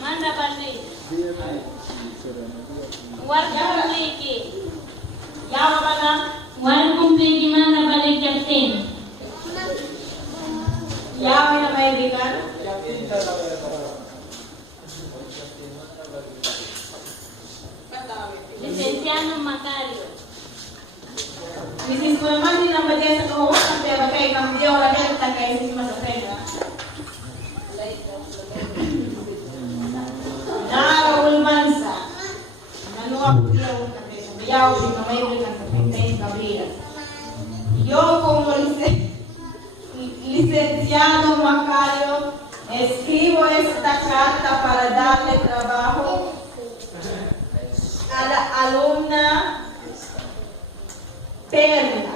Manda balik. Warga kumpliki. Yawa mana? Warga kumpliki manda balik Captain. Yawa na may bigan? Licenciado Macario. Mrs. Kunaman din ang badya sa kahuwa ang pera kay Kamdiyo na delta kay Mrs. Masapena. Narawul mansa. Nanuwa ko diyaw na pesa. Diyaw din na may bilang sa pagkain Gabriel. Yo como licenciado Macario escribo esta carta para darle trabajo a la alumna Perla.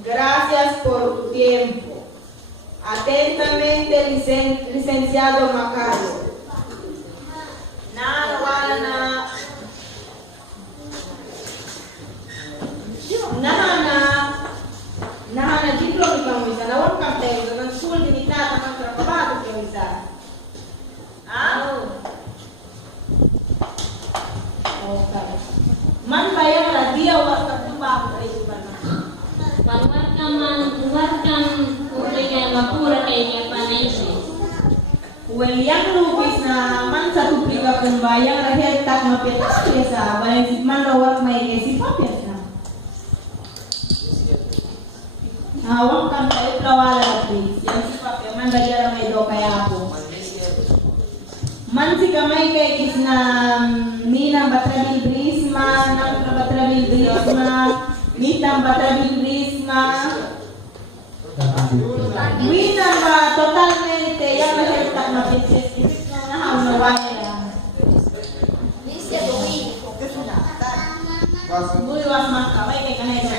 Gracias por tu tiempo. Atentamente, licenciado Macario. Nahana diploma ka mo isa. Nawag ka tayo. Nang school, dinitata ng trabaho ka isa. Okay. Man bayang na dia wak ka trabaho ka isa ba na? Pagwarkam kaya mapura kaya panaysi. Well, yang lupis na man sa tupliga kung bayang rahel tak mapitas kaya sa bayang man rawak may kesi papias na. Hawak kan tayo plawala please. Yang si papias man bagara may do kaya ako. Man si kamay kay kis na minang batrabil brisma, nang batrabil brisma, mitang batrabil brisma. Winang ba totalmente yang mahal tak mapitses kis na ham na wala. Lisya dowi fokus na. Muy was mas kamay kay kanay do.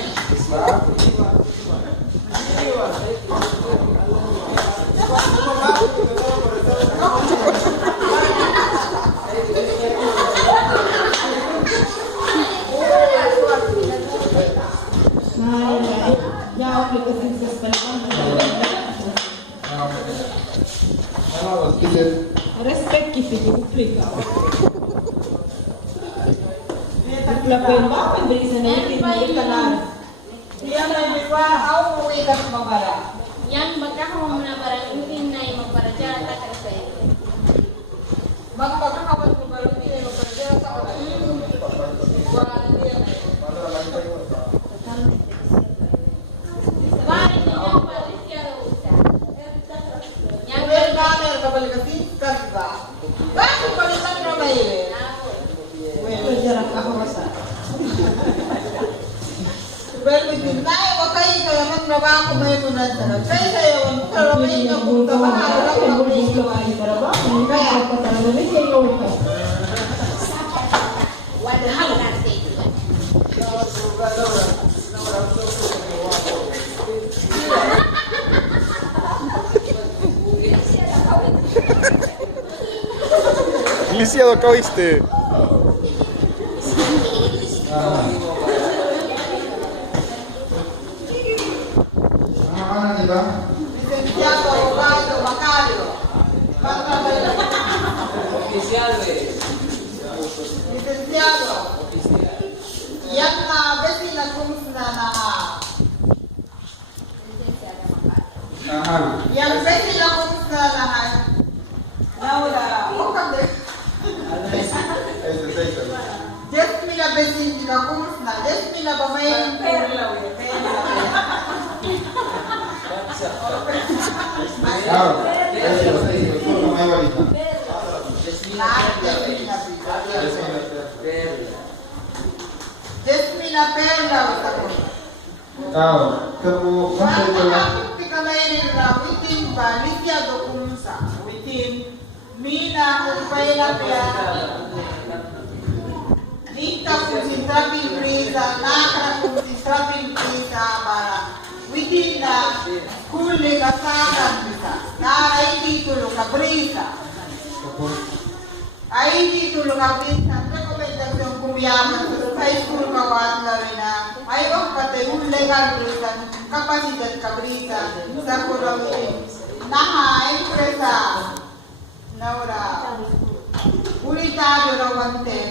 Respect kita publika. Lakuin ba ang bilis na natin tanan? Diyan na iba au uwi ka mabara. Yang magkakaroon mo na parang hindi na magparadya ta kasi. Magpagkakaroon mo parang hindi na magparadya sa Lisiado, ¿qué oíste? Mana nih bang? Licenciado abogado Macario. Oficial, Licenciado. Yang besila kumsna na. Yang besila kumsna na. Naula. Just mila besin ka kumsna. Just mila bamayin perla. Desmina perla kamu within Balitia Dokumsa, within Mina Upaila Pia, Nita Kusintrapin Prisa, Nakra Kusintrapin Prisa, para within the Kuli Kasakan Prisa, Nara Titulo Caprisa. Ay titulo Caprisa, rekomendasyon kumiyaman sa high school kawan kami na ay pati yung legal prison, kapasidad Caprisa, sa Kurawin, naha, empresa, Naura, Unitario rawante.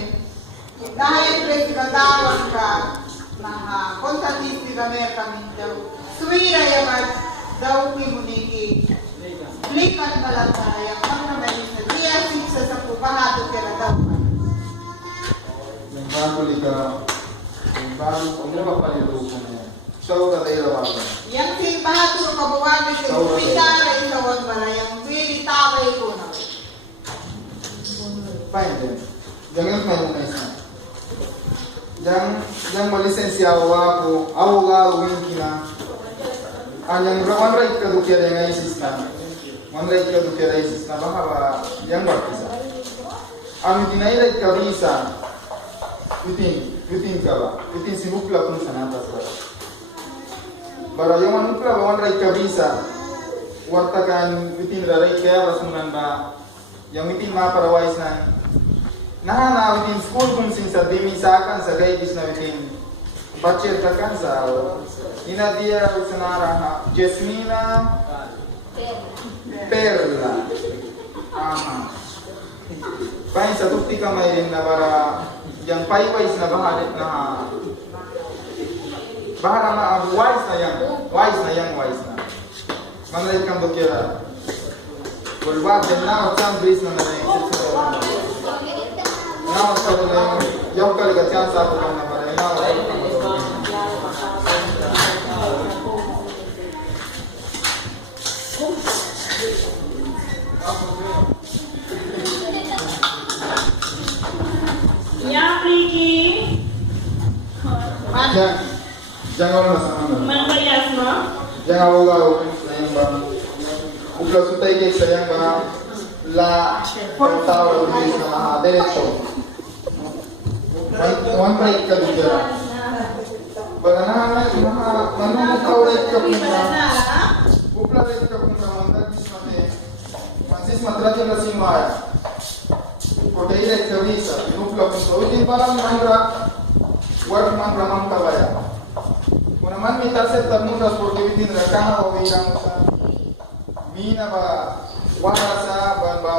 Dahil presidadawan ka na konstatistika mereka minta. Suwira yaman daw kimuniki. Blikan balata yang mana medisnya dia siksa sa pubahado kaya daw. Yung bago lika, yung bago umula pa nilo ko na yan. Saura tayo lawagan. Yang si bahado kabuwagi sa umitara isawan bala yang wili tabay ko na. Fine then. Jangan main na isa. Yang malisensyado ako, abogado kina. Yang one right ka do kaya nga isis na. One right ka do kaya isis na baka ba yang barkisa. Ang tinay ka visa. Within ka ba? Within si mukla kung sanatas ba? Bara yung mukla ba one right ka visa. Warta kan within the right kaya rasunan ba? Yang within maparawais na na within school kung sinsa dimisakan sa gaibis na within bachelor ka kan sa ina dia usanara Jasmina Perla pain sa tukti ka may rin na para yang paywais na bahalit na bahara ma wise na yang manlait kang dokera Bolwag din na ang bris na na now sa yung kaligatyan sa ako na para Ya, Ricky. jangan lah sama Manbayas mo? jangan abogado na yung bang upla sutay kay sayang ba la portao de sa derecho one right ka dito banana mana right ka punta upla right ka punta manda dismate mansis matraje la simaya porque ile ka visa upla punta uti parang mandra work mandra man kabaya kuna man mi tarse tamundras porque vitin rakana o wirang sa mina ba warasa ba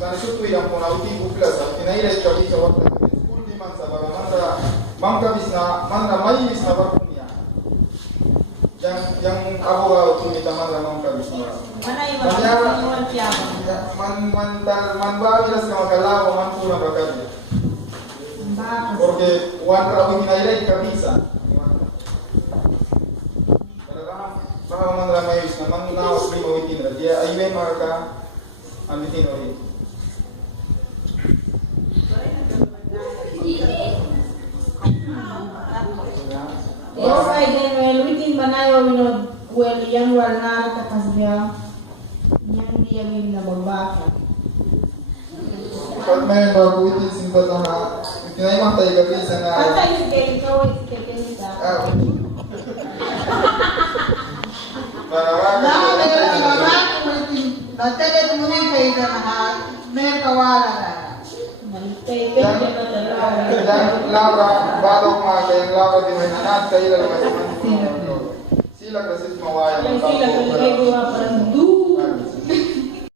sanisutu yang puna uti upla sa inaire ka visa waktu school di man sa ba mandra mamka bisna mandra mai bisna barkunya yang abogado tu kita mandra mamka bisna Mana yung man bawilas ka magalaw man puna bakadya porque wanra uti inaire ka visa baka man ramayos na man nawas ni mawitin na dia ay may marka ang bitin ori Yes, I then well within banayo winod well yang warna kakasbiya yang dia win na magbaka. pag may bago itin simpat na itinay mga tayo gabi sa nga Patay si Kay ikaw is Kay sa. para Nah, mereka orang mungkin nanti dia mungkin kayak dah mereka wala na. Malitay kay na talaga. yang Laura bago mga kayong Laura di may nanat kayo lang sila kasi mawaya Yang sila kay gawa parang